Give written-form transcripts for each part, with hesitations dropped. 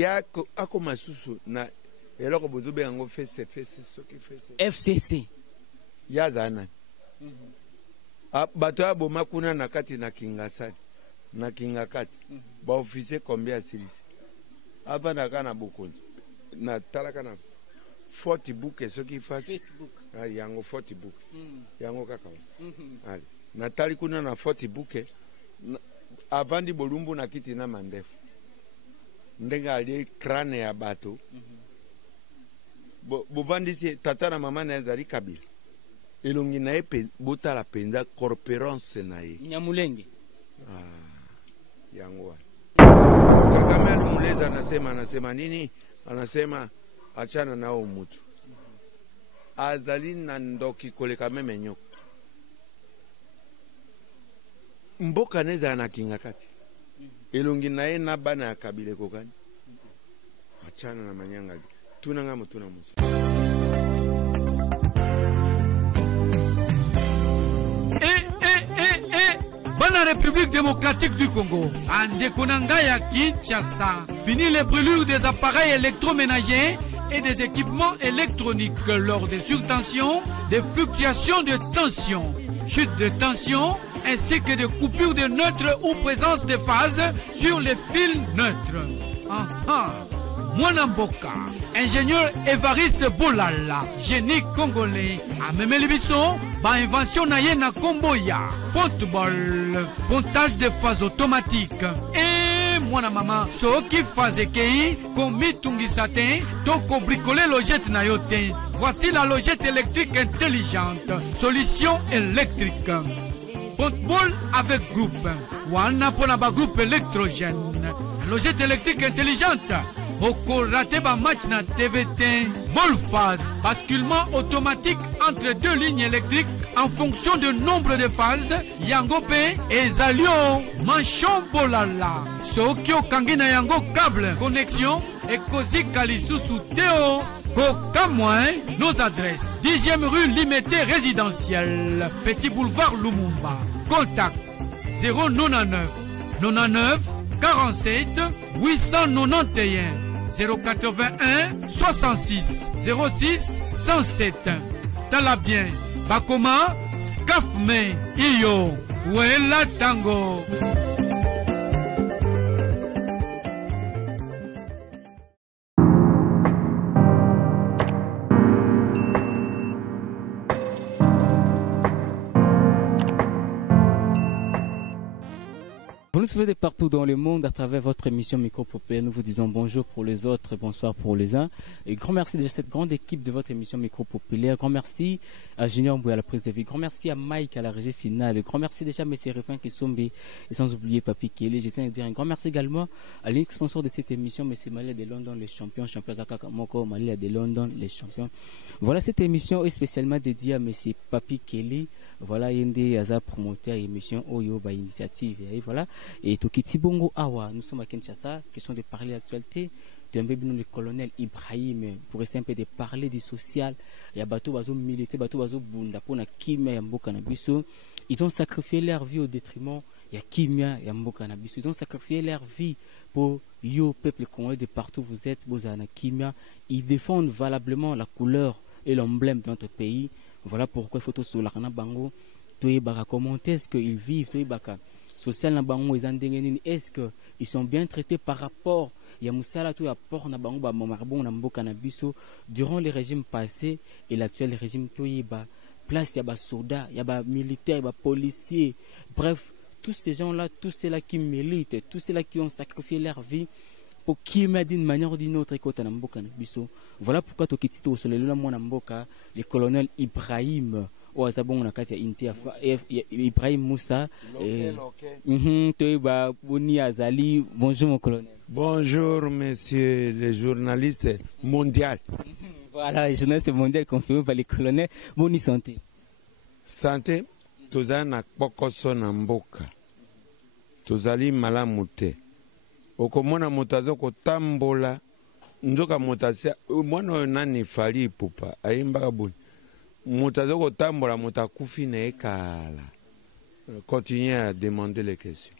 ya akoma susu na eloko bozobe yango fese soki fese FCC ya zana bato aboma kuna na kati na kingasani na kingakati ba officier combien silisi avanda kana bokonzi na talaka na forty book soki fasi Facebook yango forty book yango kaka ali na tali kuna na forty book avandi bolumbu na kiti na mandefu ndenga ali crane ya bato bovandisi tata na mama na ezali Kabila elongi na epe botala penza corporance na ye Nyamulenge yango Kagame alimuleza anasema nini? Anasema achana nao mutu azali na ndoki koleka meme nyoko mboka neza na kinga kati elongi na ye na bana ya Kabila kokani achana na manyanga tunanga mutuna musa. Bana République démocratique du Congo, Ande Konangaya Kinshasa, fini les brûlures des appareils électroménagers et des équipements électroniques lors des surtensions, des fluctuations de tension, chute de tension, ainsi que des coupures de neutres ou présence de phase sur les fils neutres. Mwanamboka, ingénieur Évariste Bolala, génie congolais, a même l'ébisson, invention na na Komboya, ponte-bol, pontage de phase automatique. Et mwana maman, so qui phase kei, komi tungisate, toko bricoler logette na yote. Voici la logette électrique intelligente, solution électrique. Ponte-bol avec groupe, wana ponaba groupe électrogène. Logette électrique intelligente. Oko raté ba match na TVT. Ball-phase, basculement automatique entre deux lignes électriques en fonction du nombre de phases. Yangope et Zalio. Manchon bolala. Sokyo kangina yango câble. Connexion et Kozi Kalisusu Théo. Kokamouin, nos adresses. 10e rue Limité résidentielle. Petit boulevard Lumumba. Contact 099 99 47 891 081 66 06 107. Talabien Bakoma Skafme Iyo Wela Tango. Vous nous suivez de partout dans le monde à travers votre émission Micro-Populaire. Nous vous disons bonjour pour les autres et bonsoir pour les uns. Et grand merci de cette grande équipe de votre émission Micro-Populaire. Grand merci à Junior Mboué à la prise de vie. Grand merci à Mike à la régie finale. Grand merci déjà à M. Réfin Kissombe et sans oublier Papi Kelly. Je tiens à dire un grand merci également à l'unique sponsor de cette émission, M. Malia de London, les champions, Zakaka Moko, Malia de London, les champions. Voilà, cette émission est spécialement dédiée à M. Papi Kelly. Voilà, Yende Aza promoteur émission Oyo by Initiative. Et voilà. Et Tokiti Bongo Awa, nous sommes à Kinshasa, question de parler d'actualité. Le colonel Ibrahim, pour essayer un peu de parler du social. Il y a bateau bazo militaire, bateau bazo bunda pour na kimia ya mboka na biso. Ils ont sacrifié leur vie au détriment ya kimia ya mboka na biso. Ils ont sacrifié leur vie pour yo peuple congolais de partout où vous êtes, bozana kimia. Ils défendent valablement la couleur et l'emblème de notre pays. Voilà pourquoi il faut tout sur la bango. Comment est-ce qu'ils vivent, social na bango est-ce qu'ils sont bien traités par rapport ya musala to ya port na bango ba marbon na mboka na biso durant les régimes passés et l'actuel régime to yiba place ya ba soldats ya ba militaires ba policiers, bref tous ces gens là, tous ceux-là qui militent, tous ceux-là qui ont sacrifié leur vie pour qui m'a d'une manière ou d'une autre écoute na mboka na biso. Voilà pourquoi to kitito au soleil là mona mboka le colonel Ibrahim Oazabon na kati ya Intia Ibrahim Moussa Toiba Boni Azali. Bonjour mon colonel. Bonjour messieurs les journalistes mondiaux. Voilà, les journalistes mondiaux confirmés par les colonels. Boni santé. Santé, tozana pokoso na mboka. Tozali malamu te. Okomona motazo kotambola nzoka motasia mwana nani fali pupa ayimba buli. Moutazo tambola moutakufi ne kala. Continuez à demander les questions.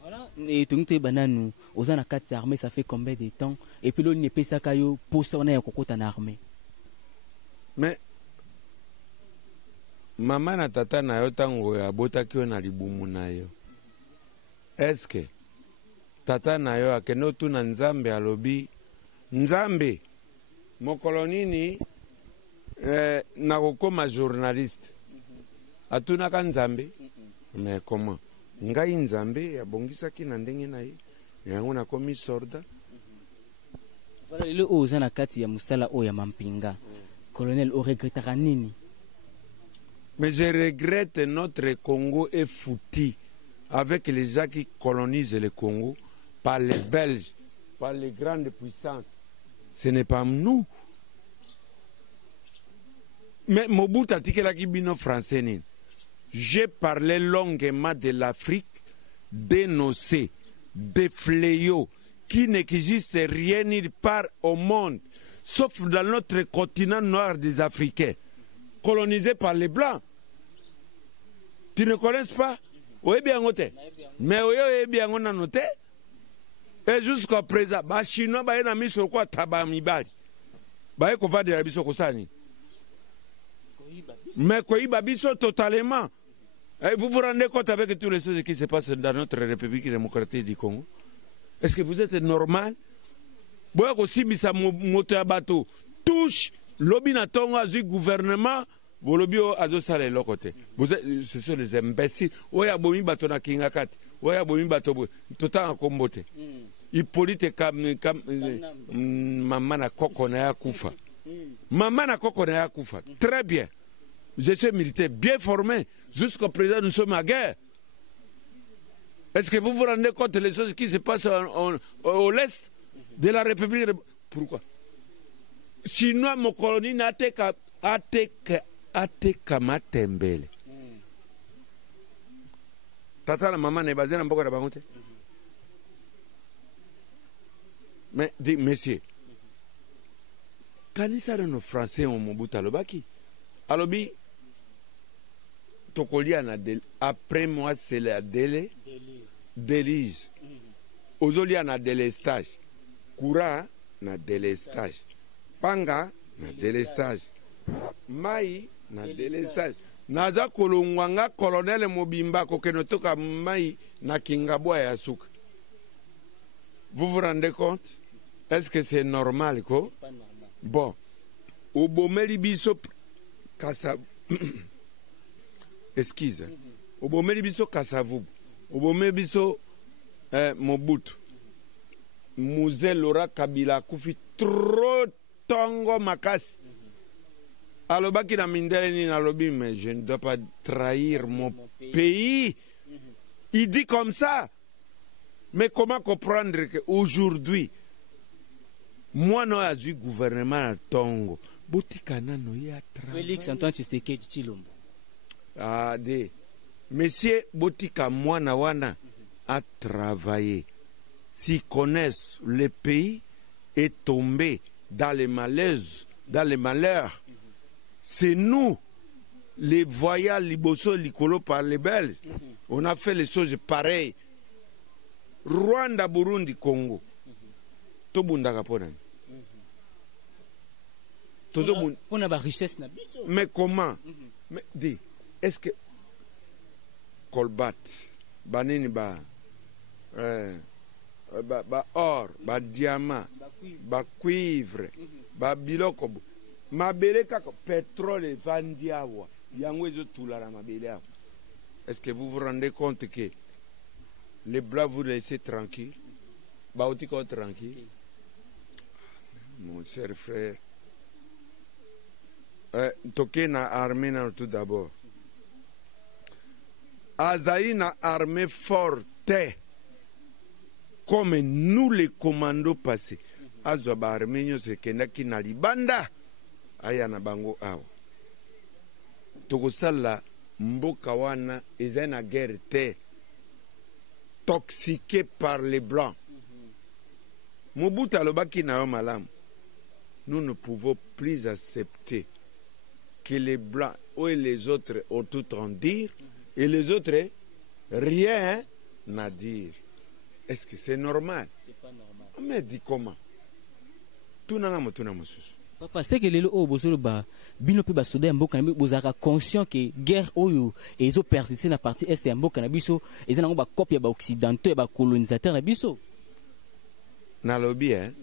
Voilà, et tout le banane aux en quatre armées, ça fait combien de temps? Et puis, l'on n'est pas ça qu'il pour sonner en armée. Mais, maman na tata na yo tango ya botaki yo na libumu na yo. Est-ce que tata na yo akeno tu na nzambe alobi nzambe mokolo nini na kokoma journaliste atunaka nzambe? Mais comment? Ngai nzambe abongisaki na ndenge na ye yango nakomi sorda. Voilà, le aux en kati ya musala o ya mampinga. Colonel, on regrettera nini? Mais je regrette notre Congo est foutu avec les gens qui colonisent le Congo par les Belges, par les grandes puissances. Ce n'est pas nous. Mais Mobutu a dit que la Kibino français. J'ai parlé longuement de l'Afrique dénoncée, des fléaux qui n'existent rien nulle part au monde, sauf dans notre continent noir des Africains, colonisé par les Blancs. Tu ne connais pas? Oui, bien noté. Mais oui, bien noté. Et jusqu'à présent, les Chinois ont mis sur quoi tabamibari. Ils ont fait des biso kosani. Mais quoi, babiso totalement. Et vous vous rendez compte avec toutes les choses qui se passent dans notre République démocratique du Congo? Est-ce que vous êtes normal? Boya aussi misa moto ya bato touche lobi na tongo azui gouvernement bolobi o azo sala le côté. Ce sont les imbéciles. Oya bomi bato na kinga kati. Oya bomi bato bo tota akombote. Hippolyte kam maman na koko na ya kufa. Maman na koko na ya kufa. Très bien. Je suis militaire bien formé. Jusqu'au présent nous sommes à guerre. Est-ce que vous vous rendez compte des choses qui se passent au l'est de la République? Pourquoi? Chinois, mon colonie, n'ateka matembele. Tata la maman n'est basée dans beaucoup de bangote. Mais, dis, messieurs, quand ils sont nos Français, on Mobutu alobaki. Alobi, Tokolia après moi, c'est la délise. Aujourd'hui, on a délestage. Koura, on a délestage. Panga, on a délestage. Mai, on a délestage. Naza kolongwanga colonel Mobimba kokenotoka mai na kingabwa ya suka. Vous vous rendez compte? Est-ce que c'est normal quoi? C'est pas normal. Bon. Obomeli biso kasa Excuse. Obomeli biso Kasavubu. Obomeli biso Mobutu. Mouze Laura Kabila kufi trop tongo makasi. Alobaki na mindele ni nalobi, mais je ne dois pas trahir mon pays. Il dit comme ça. Mais comment comprendre qu'aujourd'hui, moi non a du gouvernement à Tongo. Botikana no ya Félix Antoine Tshisekedi Tshilombo. Ah, de. Monsieur Botika Mwana Wana a travaillé. S'ils connaissent le pays est tombé dans les malaises, dans les malheurs. C'est nous, les voyants liboso likolo par les Belges. On a fait les choses pareilles. Rwanda, Burundi, Congo. Tobundaka pona. On a la richesse na biso. Mais comment? Mais dis, est-ce que Kolbat, banini ba or, ba diamant, ba cuivre, ba biloko, mabele kako pétrole vandiawa, yango ezo tulara mabele awa. Est-ce que vous vous rendez compte que les Blancs vous laissez tranquille? Ba otiko tranquille. Mon cher frère. Toke na armée tout d'abord. Azaï na armée forte. Comme nous les commandos passés. Azoba armée nyo se kendaki na libanda. Aya na bango awa. Tokosala mboka wana eza na guerre te. Toxiqué par les Blancs. Mobutu alobaki na yo malamu. Nous ne pouvons plus accepter que les Blancs ou les autres ont tout en dire et les autres rien à dire. est-ce que c'est normal? C'est pas normal. Mais dis comment? Tout n'a pas tout Papa, c'est que les lots bosolo ba bino pe ba soda mboka na bozaka conscient que guerre oyo ezo persister na partie est ya mboka na biso ezana ba copie ba occidentaux ba colonisateur na biso. Na lobby, hein?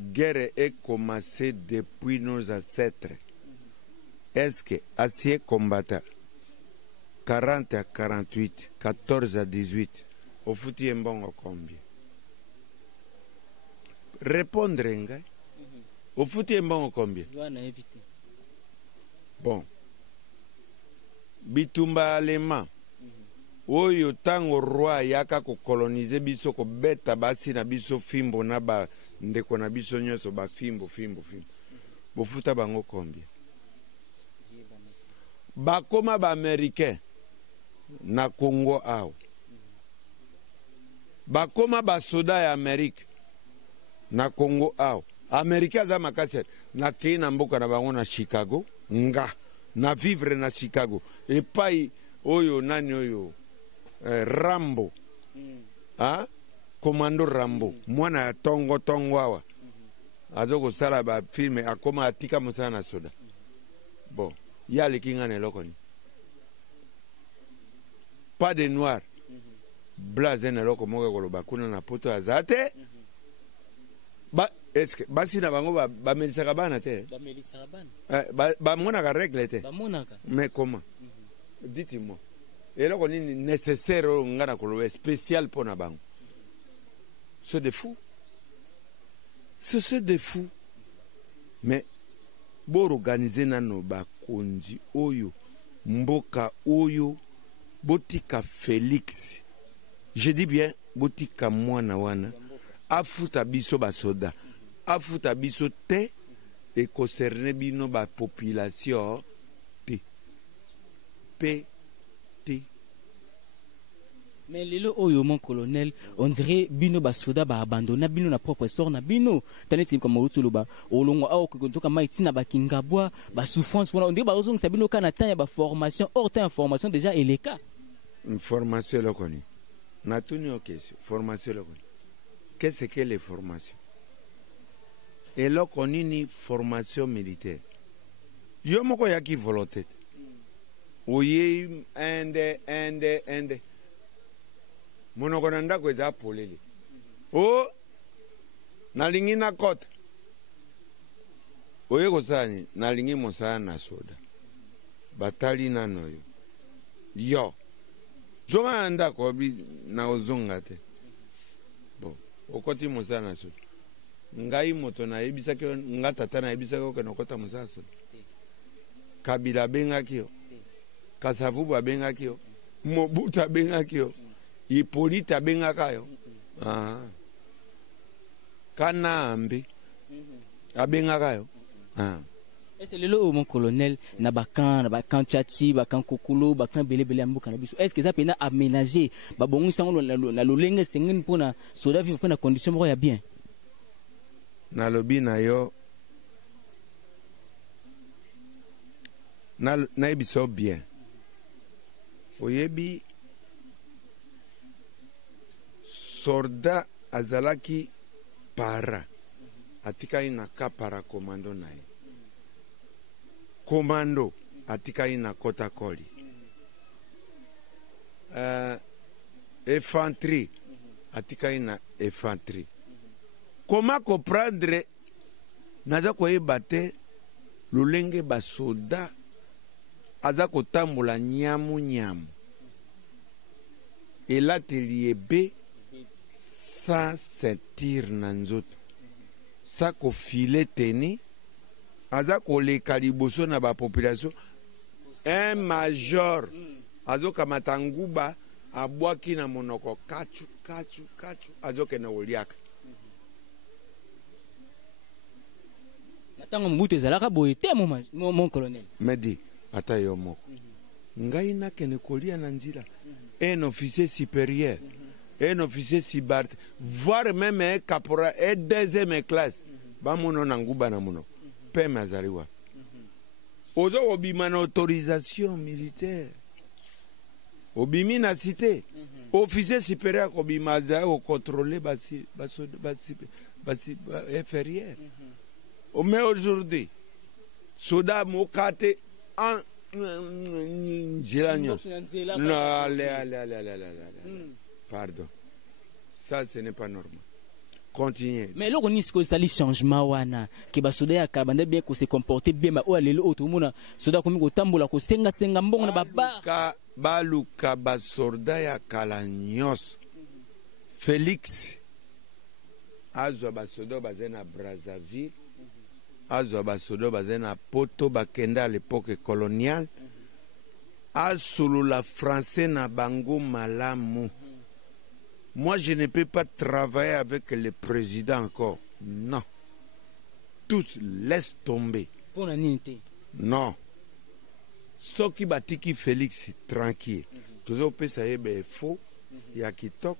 Guerre est commencée depuis nos ancêtres. Est-ce que acier combattant 40 à 48, 14 à 18, au foutu mbongo combien? Répondre, nga. Au foutu mbongo combien? Bon. Bitumba allemand. Oyo tango roi yaka ko coloniser biso ko beta basi na biso fimbo na ba ndeko na biso nyoso ba fimbo. Bofuta bango combien? Bakoma ba américain na Congo ao. Bakoma ba soda ya Amerique na Congo ao. Américain za makase na kina mboka na bango na Chicago nga na vivre na Chicago epai oyo nani oyo Rambo Commando Rambo mwana ya tongo awa azoko sala ba filme akoma atika musana na soda bon yale kinga ne lokoni pas de noir blaze na loko moko koloba kuna na poto azate ba est-ce que basi na bango ba melisaka bana te ba monaka règle te mais comment dites-moi et là on est nécessaire ngana koloba spécial pour na bango c'est de fou c'est de fou mais bo organiser nano ba konzi oyo mboka oyo botika Félix je dis bien botika mwana wana afuta biso basoda afuta biso te et concerner bino ba population te mais lelo oyo mon colonel on dirait bino basoda ba abandonné bino na propre sort na bino taneti comme Moutoulou ba olongo a okotoka maitina ba kingabwa ba souffrance on dirait ba ozong sabino kana tanya ba formation hors ta information déjà et les cas une formation là connu na tuni o question formation là connu qu'est-ce que les formations et là connu ni formation militaire yo moko yaki volonté oye ende monoko na ndako eza polele o nalingi na kota oye kosani nalingi mosala na soda batali nano yo zonga na ndako na ozonga te bon okoti mosala na soda ngai moto na yebisaki nga tata na yebisaki okende okota mosala soda Kabila abengaki yo Kasavubu abengaki yo Mobutu abengaki yo Hippolyte abengaka yo Kanambe abengaka yo est-ce que le mon colonel na bakan tchachi bakan kokolo bakan belebele mboka na biso est-ce que ça peut na aménager ba bongo sango na lolenge sengeni pona soda vivre pona condition moko ya bien na lobi na yo na ebiso bien oyebi soldat azalaki para atikali na ka para commando na ye commando atikali na kota koli infantry atikali na infantry comment comprendre naza koyeba te lolenge basoda aza kotambola nyamu elateli ebe sans sentir na nzoto sa kofile teni aza koleka liboso na bapopulation un major azokamata nguba abwaki na monoko kachu azokende koliaka natango Mobutu ezalaka boye te mon colonel medi ata yo moko ngai nakende kolia na nzela un officier supérieur un officier subalterne voire même un caporal un deuxième classe bamono na nguba na mono peme azaliwa ozo obima na autorisation militaire obimi na cité officier supérieur kobima za o contrôler basi inférieur. Mais aujourd'hui soda mokate en pardon, ça ce n'est pas normal. Continuez. Mais là, on dit que ça les changements wana que basoda ya kabanda bien ko se comporter bien ma o alelo o tumuna soda ko mi ko tambola ko senga mbongo na baba baluka basoda ya kalanyos Félix azwa basoda bazena Brazzaville azwa basoda bazena Poto bakenda à l'époque coloniale asolula français na bango malamu. Moi, je ne peux pas travailler avec le président encore. Non. Tout laisse tomber. Non. Ce qui batiki Félix tranquille. Toujours peut ça y faux. Il y a qui toque.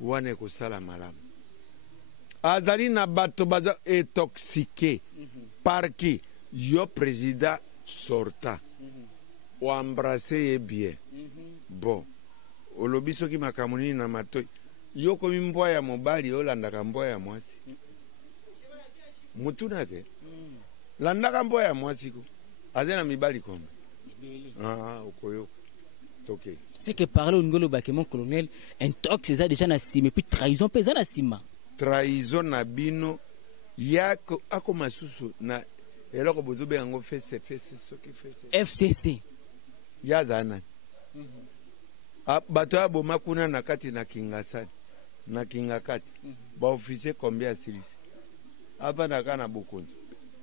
Ou on est ko sala malam. Azali na bato baza intoxiqué. Par qui? Yo président sorta. Ou embrasser bien. Bon. Olobi soki makamuni na matoi yo komi mbwa ya mobali olandaka mbwa ya mwasi mutuna te landaka mbwa ya mwasi ko azena mibali kombe okoyo toke c'est que parler au ngolo bakemo colonel intox c'est déjà na sima et puis trahison pesa na sima trahison na bino yako ako masusu na eloko bozobe yango fese soki fese FCC yazana bato ya boma kuna na kati na kingasani na kingakati ba officier combien silisi ava na kana bukonzi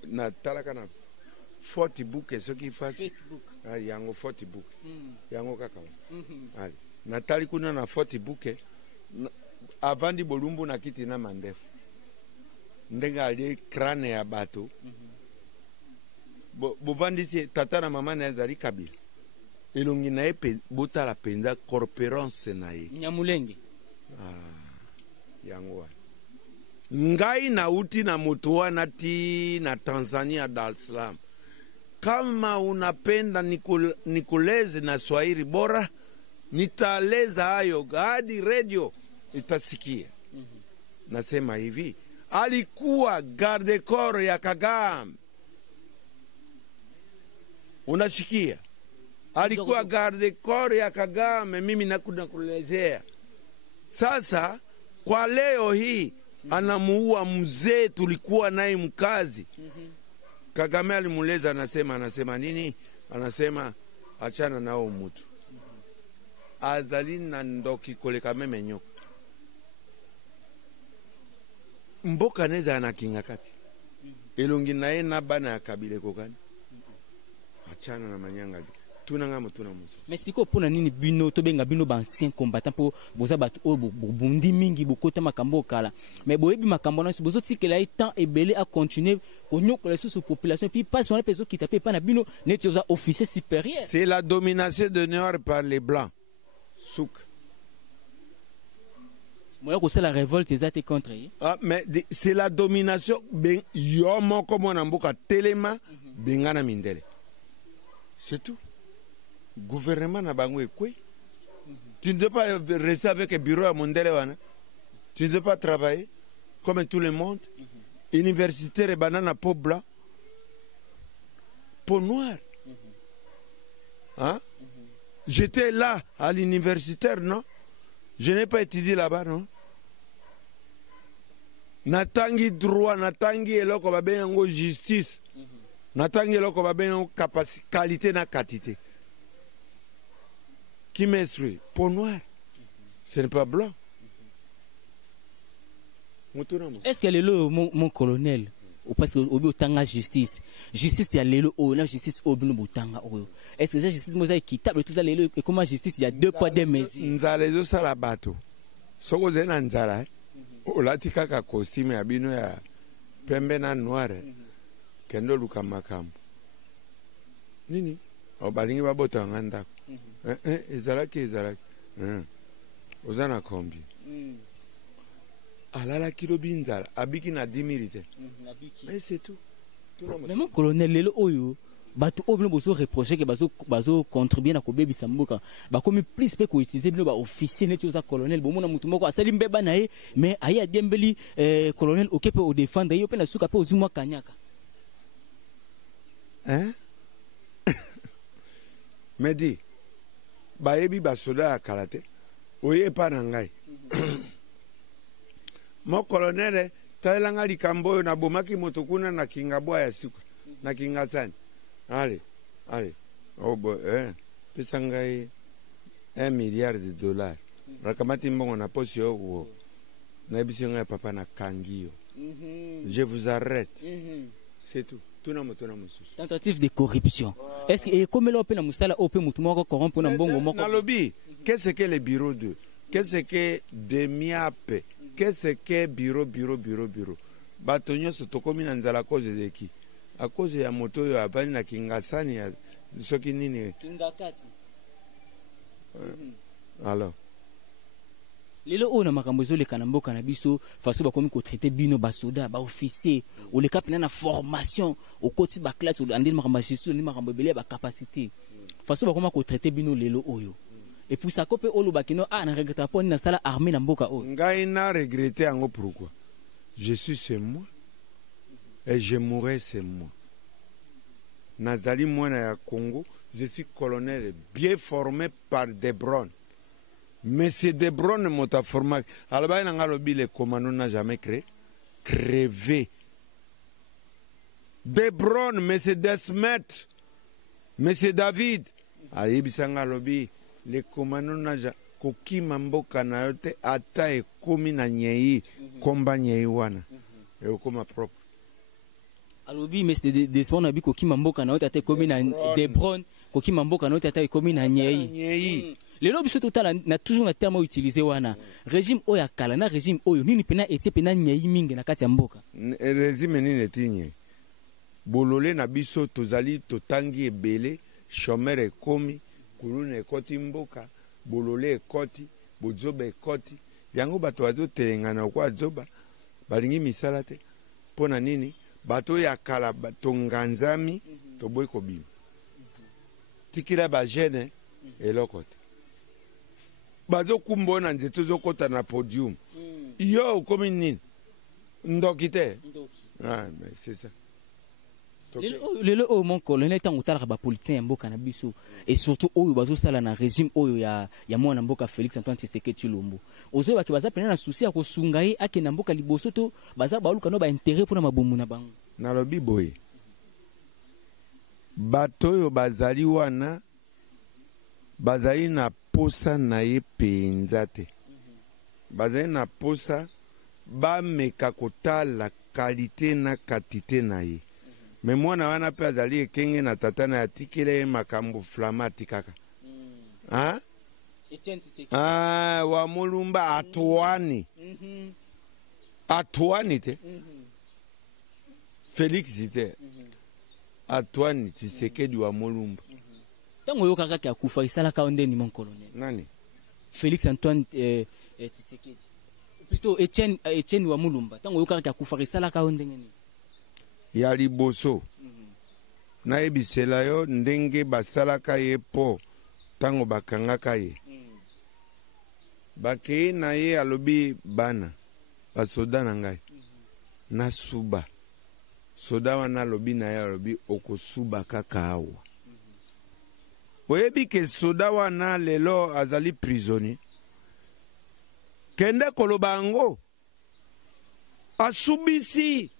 na talaka na forty book soki fasi Facebook yango forty book yango kaka ali na tali kuna na forty book avandi bolumbu na kiti na mandefu ndenga ali crane ya bato bovandisi tata na mama na zali Kabila elongi na epe bota la penza corporance na ye Nyamulenge yango ngai na uti na moto wana ti na Tanzania Dar es Salaam. Kama unapenda nikoleze na Swahili bora nitaleza hayo hadi radio itasikia. Nasema hivi, alikuwa garde corps ya Kagame, unasikia? Alikuwa garde corps ya Kagame, mimi nakuelezea. Sasa kwa leo hii anamuua mzee tulikuwa naye mkazi. Kagame alimuleza, anasema nini? Anasema achana nao mtu. Azali na ndoki koleka meme nyoko. Mboka neza anakinga kati. Elongi naye na bana ya Kabila kokani. Achana na manyanga. Tunanga mutuna muso. Mais siko pona nini bino to benga bino ba ancien combattant po boza batu o bundi mingi bokota makambo kala. Mais boyebi makambo na bozo tikela temps ebele a continuer konyokola sous population puis pas on peso qui taper pas na bino neti oza officier supérieur. C'est la domination de Noirs par les blancs. Souk. Moi ko c'est la révolte ezate contre. Ah mais c'est la domination ben yo moko mona mboka telema bengana mindele. C'est tout. Gouvernement na bango ekwe. Tu ne dois pas rester avec un bureau à Mondele wana. Tu ne dois pas travailler comme tout le monde. Universitaire et banana peau blanc. Peau noire. Hein? J'étais là à l'universitaire, non? Je n'ai pas étudié là-bas, non? Natangi droit, natangi eloko babengo justice. Natangi eloko babengo qualité na quantité. Qui m'instruit? Peau noire. Ce n'est pas blanc. Est-ce que le mon colonel ou parce que obi otanga justice y a lelo o na justice obi no botanga o est-ce que la justice moza équitable tout ça lelo et comment justice il y a deux poids deux mesures nzala zo sala bato soko zena nzala olati kaka costume ya bino ya pembe na noire kendo luka makambo nini obalingi babota nganda ezalaki ozana kombi alala kilo binzala abiki na 10 000 te mais c'est tout. Mais mon colonel lelo oyo bato obino bozo reprocher que bazo contribuer na ko bebisa mboka ba komi plus pe ko utiliser bino ba officier neti oza colonel bo mona mutu moko asali mbeba na ye mais aya dembeli colonel okepe o défendre yo pe na suka pe ozimwa kanyaka hein Medi bayebi basoda ya kalate oye pa na ngai mo colonel taelanga likambo oyo nabomaki moto kuna na kingabwa ya siku na kingasani allez oh boy pesa ngai $1 milliard rakamati mbongo na posi yo na ebisi ngai papa na kangio je vous arrête c'est tout. Tentative de corruption. Est-ce que comme l'on peut na musala open mutumoko corrompre na mbongo moko? Na lobby, qu'est-ce que les bureaux de? Qu'est-ce que demiape? Qu'est-ce que bureau? Batonyo sotokomi na nzala cause de qui? À cause ya moto yo abani na kingasani ya soki nini? Kingakati. Alors lelo ona makambo ezoleka na mboka na biso faso bakomi ko traiter bino basoda ba officier oleka pena na formation okoti ba classe andeli makambo jesu ni makambo belé ba capacité faso bakoma ko traiter bino lelo oyo et pour ça kope olo bakino na regrette pas ni na sala armée na mboka oyo ngai na regretter yango pourquoi je suis c'est moi et je mourrai c'est moi nazali mwana ya Congo je suis colonel bien formé par Debron. Mais c'est des bronnes mota format. Alors bah le commando n'a jamais crevé. Des bronnes, mais c'est des smets, mais c'est David. Alors bisanga lobby le commando n'a jamais koki mambo kanayote ata e komi na nyei komba nyei wana. Et okoma propre. Alors mais c'est des smets na koki mambo kanayote ata komi na des bronnes koki mambo kanayote ata komi na nyei. Le lobby total na toujours na terme utilisé wana régime oya kala na régime oyo nini pena etie pena nyei mingi na kati ya mboka régime nini etinye bolole na biso tozali totangi ebele chômeur ekomi kuluna ekoti mboka bolole ekoti bozoba ekoti yango bato bazotelengana kwa zoba balingi misala te pona nini bato ya kala batonganzami toboyi kobima tikila ba jeune eloko te bazo kumbona nzeto zokota na podium yo komi nini ndokite mais c'est ça lelo mon colonel tango tala ba politicien mboka na biso et surtout oyo bazo sala na régime oyo ya mwana mboka Félix Antoine Tshisekedi Tshilombo ozo ba ki baza pena na souci ya kosunga ye ake na mboka liboso to baza ba luka no ba intérêt pona mabomu na bango na lobi boye bato yo bazali wana bazali na posa na ye penza te bazali na posa bameka kotala kalite na katite na ye me mwana wana pe azali ekenge na tata na atikele ye makambo flama atikaka wa mulumba atwani te Félix te atwani Tshisekedi wa mulumba tango yo kaka ki akufa isala ka ondeni mon colonel nani Félix Antoine Tshisekedi plutôt Etienne wa mulumba tango yo kaka ki akufa isala ka ondeni ya liboso na ebisela yo ndenge basalaka ye po tango bakangaka ye bakei na ye alobi bana basoda na ngai na suba soda wana alobi na ye alobi okosuba kaka awa oyebi ke soda wana lelo azali prisonnier kende koloba yango asubisi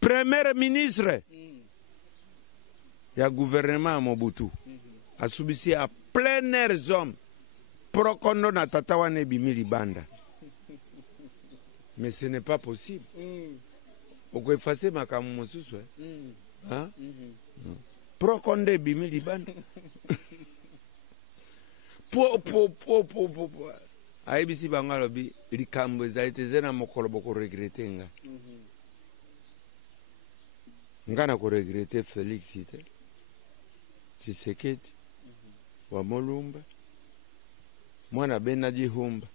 premier ministre ya gouvernement ya Mobutu asubisi a plein air hommes prokondo na tata wana ebimi libanda mais ce n'est pas possible okoefase makambo mosusu prokondo ebimi libanda po ayebisi bango alobi likambo ezali te eza na mokolo bokoregrete nga na koregrete Félix te Tshisekedi wa mulumba mwana Benadi Humba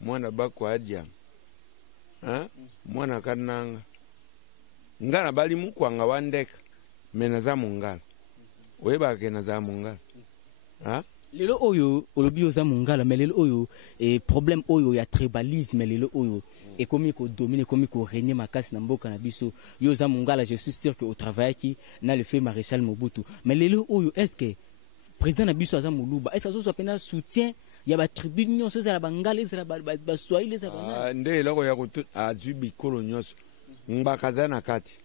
mwana Bakwa Adiam mwana Kananga nga na bali mukwanga wandeka me naza mongala oyebaka ke naza mongala lelo oyo olobi oza mongala mais lelo oyo problème oyo ya tribalisme lelo oyo ekomi ko dominer ekomi ko régner makasi na mboka na biso yo oza mongala je suis sûr que au travail qui na le fait maréchal Mobutu mais lelo oyo est-ce que président na biso aza moluba est-ce que azo pena soutien ya ba tribu nyonso za bangala za ba swahili za bangala nde eloko ya kutu aju bikolo nyonso mbaka za na kati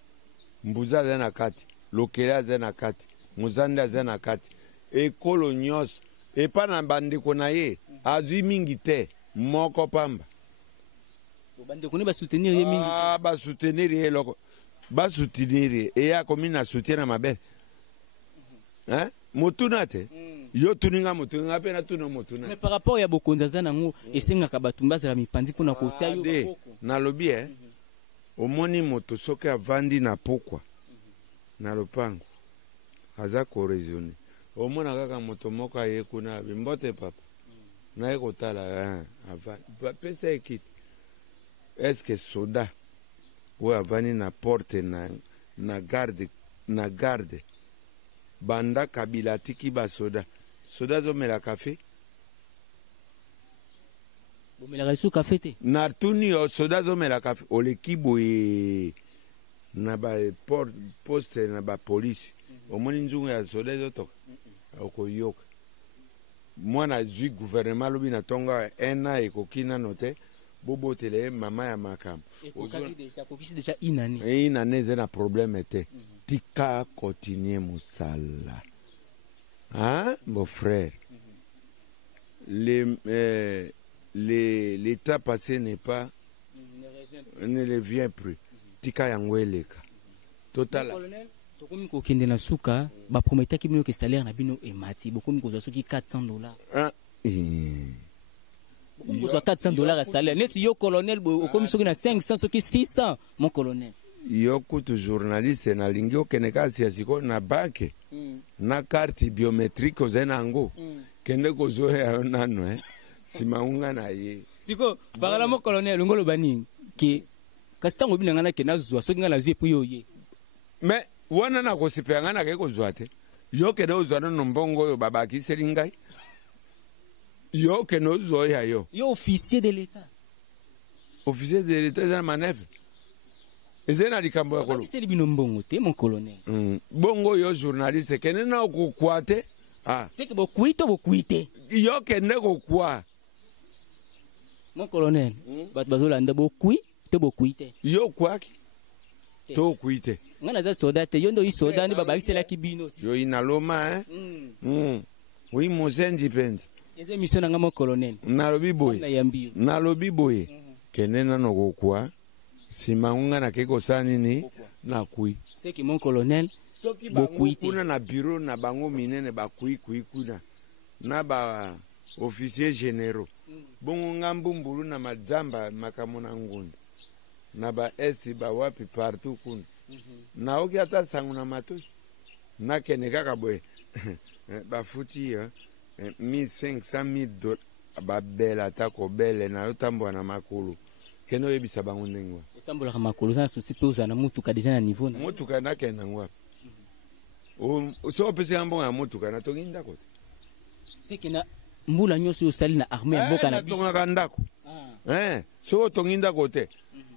mbuza za na kati lokela za na kati muzanda za na kati ekolo nyonso epa na bandeko na ye azwi mingi te moko pamba bandeko ne ba soutenir ye mingi ba soutenir ye loko ba soutenir ye e ya komi na soutien na mabele motuna te yo tuninga motuna pe na tuna motuna mais par rapport ya bokonza za nango esengaka bato mbazala mipanzi mpona kotia yo boko na lobi omoni moto soki avandi na pokwa na lopango aza koraisonne omona kaka moto moko aye kuna bimbote papa naye kotala bapesa ekiti eske soda oyo avandi na porte na garde banda kabila atiki basoda soda azomela kafe bomelaka lisu kafe te na tuni yo soda azomela kafe oleki boye na baposte na bapolisi omoni nzungu ya soda ezotoka okoyoka mwana azwi gouvernement alobi na tonga ena ekoki nano te bobotela ye mama ya makambo inane eza na probleme te tika continue mosala mon frère l'état passé n'est pas ne revient plus tika yango eleka total tokomi kokende na suka baprometaki bino ke salaire na bino emati bokomi kozwa soki $400 bokomi kozwa $400 ya salaire neti yo colonel okomi soki na 500 soki 600 mon colonel yo kutu journaliste nalingi okende kasi ya sikoyo na banke na carte biométrique ozali nango kende kozoya yo nano nsima unga na ye siko bakala mo colonel ngoloba nini ke kasi ntango bino ngana ke nazwa soki nga nazwi epuis yo ye mais wana na kosipela nga nake kozwa te yo kende ozwa nano mbongo oyo babakiseli ngai yo kende ozwa oya yo officier de l'état eza na manevre eza na likambo ya kolo bakiseli bino mbongo te mon colonel bongo yo journaliste kende na okokwa te seke bokui to bokui te yo kende kokwa mon colonel bato bazolanda bokui to bokui te yo kwaki to okui te nga naza soda te yo nde oyi soda nde babakiselaki bino yo inaloma oyi mosenzi mpenzi eza émission na nga mon colonel nalobi boye kende nano kokwa nsima nga nake kosala nini nakui seki mon colonel soki bango kuna na bureau na bango minene bakui kuna na ba officier généraux bongo nga mbumbulu na majamba makambo na ngunda na ba esi bawapi partout kuna naoki ata sango na matoi nakende kaka boye bafuti $1,500 babela ata kobele nayo tambola na makolo kende oyebisa bango ndenge wa otambolaka makolo oza na susi mpe ozala na motuka deja na niveau na motuka nakenda ngo wapi so opesaka mbongo ya motuka natongi ndako te seke na mbula nyonso oyo osali na armée ya mboka na biso natongaka ndako so otongi ndako te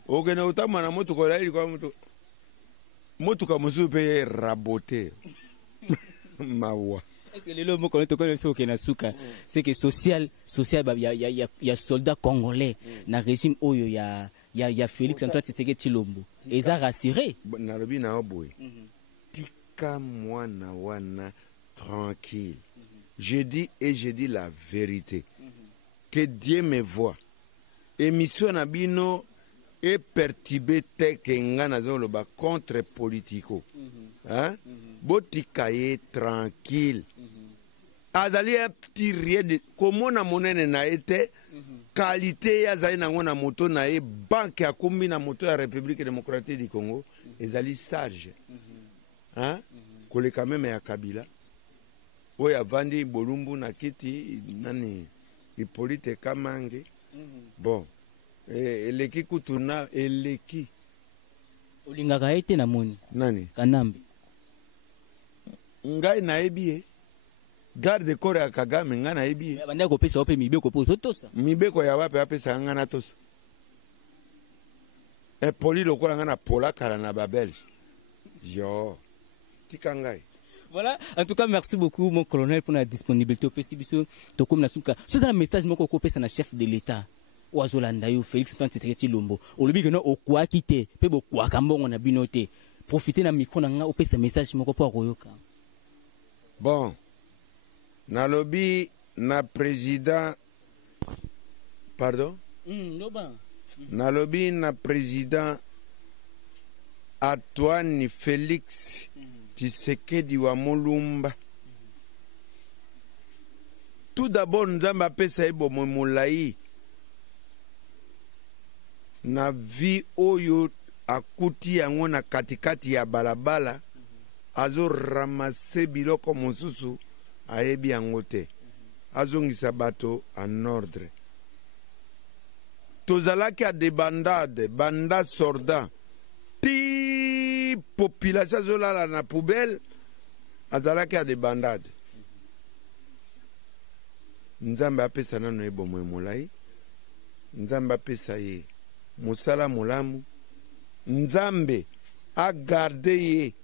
okende otambola na motuka olayi likwa motuka mosusu mpe rabote mawa est-ce que lelo moko tokoni so okende na suka c'est que social ya soldat congolais na régime oyo ya Félix Antoine Tshisekedi Tshilombo eza rassuré nalobi na oboye tika mwana wana tranquille je dis la vérité que Dieu me voit émission na bino e perturbe te ke nga nazoloba contre politico botika ye tranquille azali un petit rien de komona monene na ye te qualité azali nango na moto na ye banke akumbi na moto ya République démocratique du Congo ezali sage koleka meme ya Kabila oyo avandi bolumbu na kiti nani Hippolyte Kamange bon eleki kutuna eleki olingaka ye te na moni nani Kanambe ngai nayebi ye garde corps ya Kagame ngai nayebi ye banda kopesa ope mibeko po ozotosa mibeko ya wapi apesa ngai na tosa poli lokola ngai na pola kala na babelge yo tika ngai. Voilà, en tout cas, merci beaucoup, mon colonel, pour la disponibilité au PCBISO. Donc, comme la souka, c'est un message, mon coco, c'est un chef de l'État. Oazolanda, Félix Antoine Tshisekedi Lombo. Au lobby, au quoi quitter, peu quoi, cambo, on a binoté. Profitez d'un micro, on a opé ce message, mon coco, Royoka. Bon, na lobby, na président, pardon? Na lobby, na président Antoine Félix Tshisekedi wa Mulumba. Tout d'abord, Nzamba pesa ebo molai na vi oyo akuti yango na katikati ya balabala azo ramase biloko mosusu ayebi yango te azongisa bato en ordre. Tozalaki a debandade banda sorda ti population azolala na poubelle azalaki a debandade. Nzambe apesa nano ebomwe molai, Nzambe apesa ye musala mulamu, Nzambe agarde ye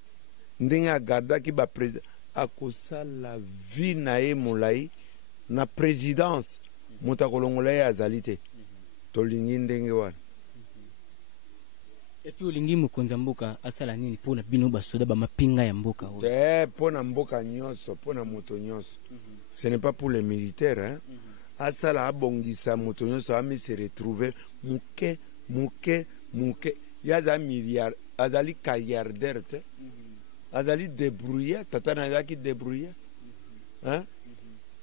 ndenge agardaki ba president akosala vie na ye molai na présidence moto akolongola ye azali te tolingi ndenge wana. Et puis olingi mokonzi mboka asala nini pona bino basoda ba mapinga ya mboka oyo pona mboka nyonso pona moto nyonso. Ce n'est pas pour les militaires hein. Asala abongisa moto nyonso ami se retrouver muke yaza milliard azali milliardaire te azali débrouiller tatana azaki débrouiller hein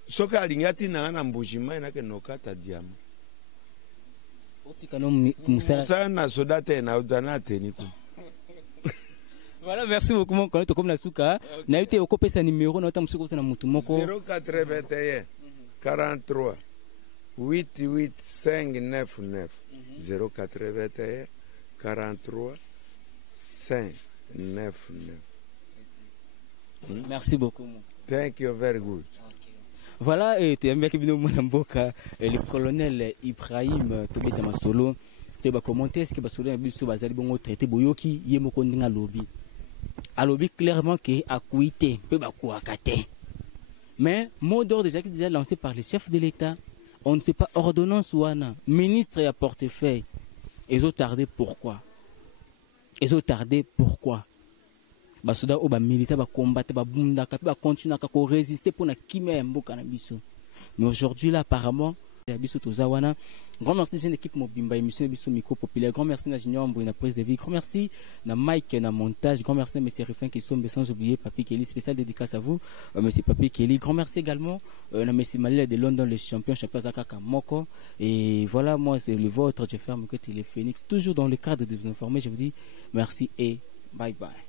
soka alingati na mbujima na ke nokata diama musala na soda te na udanate ni. Voilà, merci beaucoup mon collègue comme la souka na été au copé sa numéro na tamusuko na mutu moko 081 43 88599 081 43 599. Merci beaucoup. Thank you very good. Voilà, et tu as bien le colonel Ibrahim Tobeta Masolo. Tu vas commenter ce que Basolo a vu sur Bazali Bongo traité Boyoki, Yemoko Ndinga Lobby. A lobby clairement qu'il a quitté, peu bakouakate. Mais mot d'ordre déjà lancé par le chef de l'État. On ne sait pas ordonnance ou ana, ministre et à portefeuille. Ils ont tardé pourquoi? Basoda oba militaire ba combattre ba bunda ka ba continuer ka résister pour na kimia mboka na biso. Mais aujourd'hui là apparemment ya biso tozawana. Grand merci de l'équipe Mobimba émission biso micro populaire. Grand merci na Junior Mbou na prise de vie. Grand merci na Mike na montage. Grand merci à monsieur Rifin qui sont sans oublier Papi Kelly, spécial dédicace à vous monsieur Papi Kelly. Grand merci également na monsieur Malila de London le champion Zakaka Moko. Et voilà, moi c'est le vôtre, je ferme que les Phoenix toujours dans le cadre de vous informer. Je vous dis merci et bye bye.